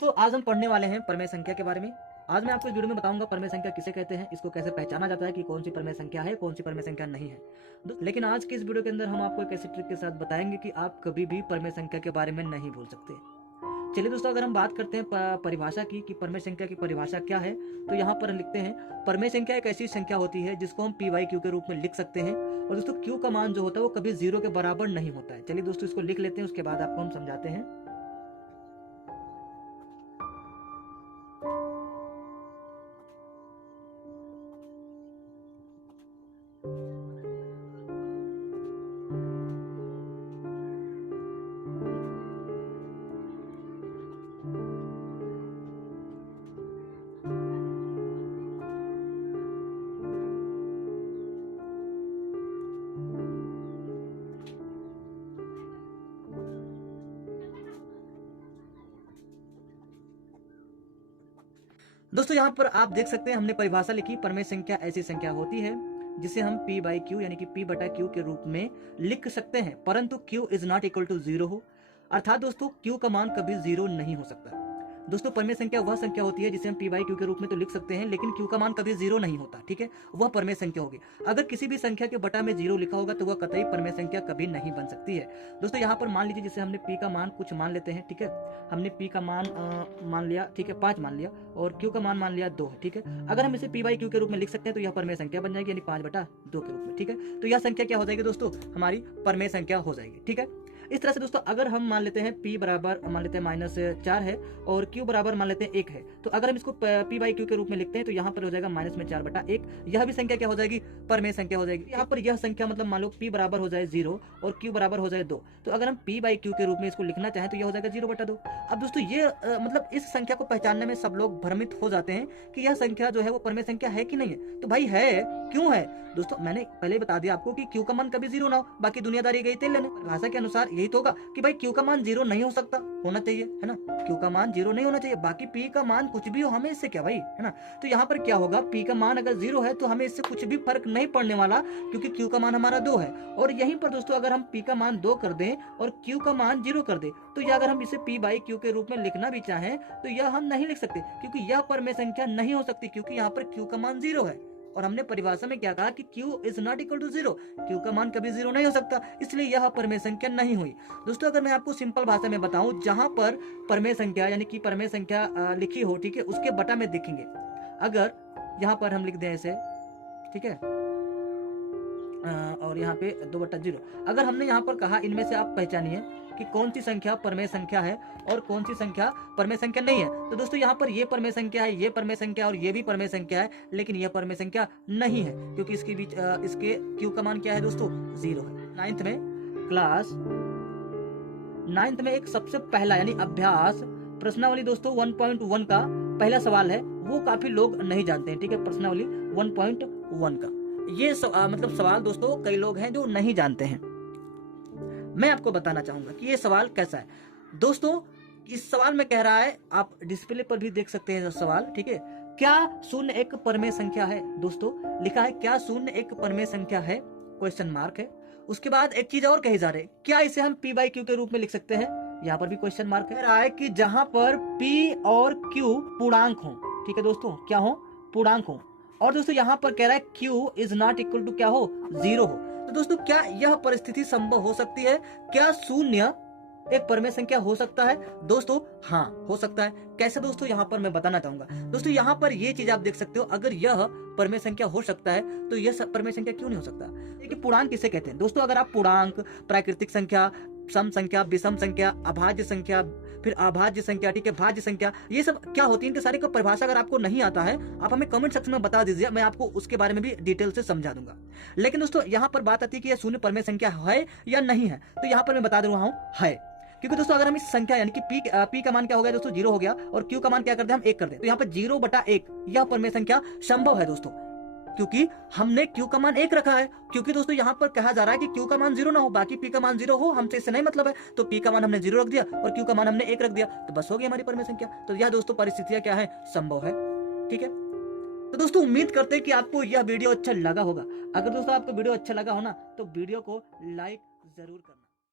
दोस्तों आज हम पढ़ने वाले हैं परमेय संख्या के बारे में। आज मैं आपको इस वीडियो में बताऊंगा परमेय संख्या किसे कहते हैं, इसको कैसे पहचाना जाता है कि कौन सी परमेय संख्या है, कौन सी परमेय संख्या नहीं है। लेकिन आज की इस वीडियो के अंदर हम आपको एक ऐसी ट्रिक के साथ बताएंगे कि आप कभी भी परमेय संख्या के बारे में नहीं भूल सकते। चलिए दोस्तों, अगर हम बात करते हैं परिभाषा की कि परमेय संख्या की परिभाषा क्या है, तो यहाँ पर लिखते हैं परमेय संख्या एक ऐसी संख्या होती है जिसको हम p/q के रूप में लिख सकते हैं और दोस्तों q का मान जो होता है वो कभी 0 के बराबर नहीं होता है। चलिए दोस्तों इसको लिख लेते हैं, उसके बाद आपको हम समझाते हैं। दोस्तों यहाँ पर आप देख सकते हैं हमने परिभाषा लिखी, परमेय संख्या ऐसी संख्या होती है जिसे हम p/q यानी कि p/q के रूप में लिख सकते हैं, परंतु q is not equal to 0 हो। अर्थात दोस्तों q का मान कभी 0 नहीं हो सकता। दोस्तों परमेय संख्या वह संख्या होती है जिसे हम p/q के रूप में तो लिख सकते हैं, लेकिन q का मान कभी 0 नहीं होता। ठीक है, वह परमेय संख्या होगी। अगर किसी भी संख्या के बटा में 0 लिखा होगा तो वह कतई परमेय संख्या कभी नहीं बन सकती है। दोस्तों यहाँ पर मान लीजिए जैसे हमने p का मान कुछ मान लेते हैं, ठीक है, हमने p का मान मान लिया, ठीक है, 5 मान लिया और q का मान मान लिया 2, ठीक है। अगर हम इसे p/q के रूप में लिख सकते हैं तो यह परमेय संख्या बन जाएगी, यानी 5/2 के रूप में। ठीक है, तो यह संख्या क्या हो जाएगी दोस्तों, हमारी परमेय संख्या हो जाएगी। ठीक है, इस तरह से दोस्तों अगर हम मान लेते हैं p बराबर मान लेते हैं -4 है और q बराबर मान लेते हैं 1 है, तो अगर हम इसको p/q के रूप में लिखते हैं तो यहाँ पर हो जाएगा -4/1। यह भी संख्या क्या हो जाएगी, परमेय संख्या हो जाएगी। यहाँ पर यह संख्या मतलब मान लो p बराबर हो जाए 0 और q बराबर हो जाए 2, तो अगर हम p/q के रूप में इसको लिखना चाहें तो यह हो जाएगा 0/2। अब दोस्तों ये मतलब इस संख्या को पहचानने में सब लोग भ्रमित हो जाते हैं कि यह संख्या जो है वो परमेय संख्या है कि नहीं है। तो भाई है, क्यों है दोस्तों, मैंने पहले बता दिया आपको कि q का मान कभी 0 ना हो, बाकी दुनियादारी गई तेल लेने। भाषा के अनुसार यही तो होगा कि भाई q का मान 0 नहीं हो सकता, होना चाहिए, है ना, q का मान 0 नहीं होना चाहिए, बाकी p का मान कुछ भी हो, हमें इससे क्या भाई, है ना। तो यहाँ पर क्या होगा, p का मान अगर 0 है तो हमें इससे कुछ भी फर्क नहीं पड़ने वाला, क्योंकि q का मान हमारा 2 है। और यहीं पर दोस्तों अगर हम p का मान 2 कर दें और q का मान 0 कर दें, तो यह अगर हम इसे p/q के रूप में लिखना भी चाहें तो यह हम नहीं लिख सकते, क्योंकि यह परमेय संख्या नहीं हो सकती, क्योंकि यहाँ पर q का मान 0 है। और हमने परिभाषा में क्या कहा कि q is not equal to 0, q का मान कभी 0 नहीं हो सकता, इसलिए यह परमेय संख्या नहीं हुई। दोस्तों अगर मैं आपको सिंपल भाषा में बताऊं, जहां पर परमेय संख्या यानी कि परमेय संख्या लिखी हो, ठीक है, उसके बटा में दिखेंगे। अगर यहाँ पर हम लिख दें ऐसे, ठीक है, और यहाँ पे 2/0, अगर हमने यहाँ पर कहा इनमें से आप पहचानिए कि कौन सी संख्या परमेय संख्या है और कौन सी संख्या परमेय संख्या नहीं है, तो दोस्तों यहाँ पर ये परमेय संख्या है, ये परमेय संख्या और ये भी परमेय संख्या है, लेकिन यह परमेय संख्या नहीं है, क्योंकि इसके बीच इसके q का मान क्या है दोस्तों, 0 है। नाइन्थ में एक सबसे पहला यानी अभ्यास प्रश्नावली दोस्तों 1.1 का पहला सवाल है, वो काफी लोग नहीं जानते हैं। ठीक है, प्रश्नावली 1.1 का ये मतलब सवाल दोस्तों कई लोग हैं जो नहीं जानते हैं। मैं आपको बताना चाहूंगा कि ये सवाल कैसा है। दोस्तों इस सवाल में कह रहा है, आप डिस्प्ले पर भी देख सकते हैं सवाल, ठीक है, क्या 0 एक परमेय संख्या है। दोस्तों लिखा है क्या 0 एक परमेय संख्या है, क्वेश्चन मार्क है। उसके बाद एक चीज और कही जा रही है, क्या इसे हम p/q के रूप में लिख सकते हैं, यहाँ पर भी क्वेश्चन मार्क है। कह रहा है कि जहां पर p और q पूर्णांक हो, ठीक है दोस्तों, क्या हो, पूर्णांक हो। और दोस्तों यहाँ पर कह रहा है q is not equal to क्या हो, 0 हो। तो दोस्तों क्या यह परिस्थिति संभव हो सकती है, क्या 0 एक परमेय संख्या हो सकता है दोस्तों, हाँ हो सकता है। कैसे दोस्तों, यहाँ पर मैं बताना चाहूंगा। दोस्तों यहाँ पर ये चीज आप देख सकते हो, अगर यह परमेय संख्या हो सकता है तो यह परमेय संख्या क्यों नहीं हो सकता। देखिए पूर्णांक किसे कहते हैं दोस्तों, अगर आप पूर्णांक, प्राकृतिक संख्या, सम संख्या, विषम संख्या, अभाज्य संख्या, फिर अभाज्य संख्या, ठीक है, भाज्य संख्या, ये सब क्या होती है, इनके सारे का परिभाषा अगर आपको नहीं आता है आप हमें कमेंट सेक्शन में बता दीजिए, मैं आपको उसके बारे में भी डिटेल से समझा दूंगा। लेकिन दोस्तों यहाँ पर बात आती है कि यह 0 परमेय संख्या है या नहीं है, तो यहाँ पर मैं बता दे रहा हूँ है। क्योंकि दोस्तों अगर हम इस संख्या यानी कि p का मान क्या हो गया दोस्तों, 0 हो गया, और q का मान क्या कर दे हम 1 कर दे, तो यहाँ पर 0/1 यह परमेय संख्या संभव है दोस्तों, क्योंकि हमने q का मान 1 रखा है। क्योंकि दोस्तों यहाँ पर कहा जा रहा है कि q का मान 0 ना हो, बाकी p का मान 0 हो, हमसे इससे नहीं मतलब है। तो p का मान हमने 0 रख दिया और q का मान हमने 1 रख दिया, तो बस हो गई हमारी परमेय संख्या। तो यह दोस्तों परिस्थितियां क्या है, संभव है। ठीक है, तो दोस्तों उम्मीद करते हैं कि आपको यह वीडियो अच्छा लगा होगा। अगर दोस्तों आपको वीडियो अच्छा लगा हो ना, तो वीडियो को लाइक जरूर करना।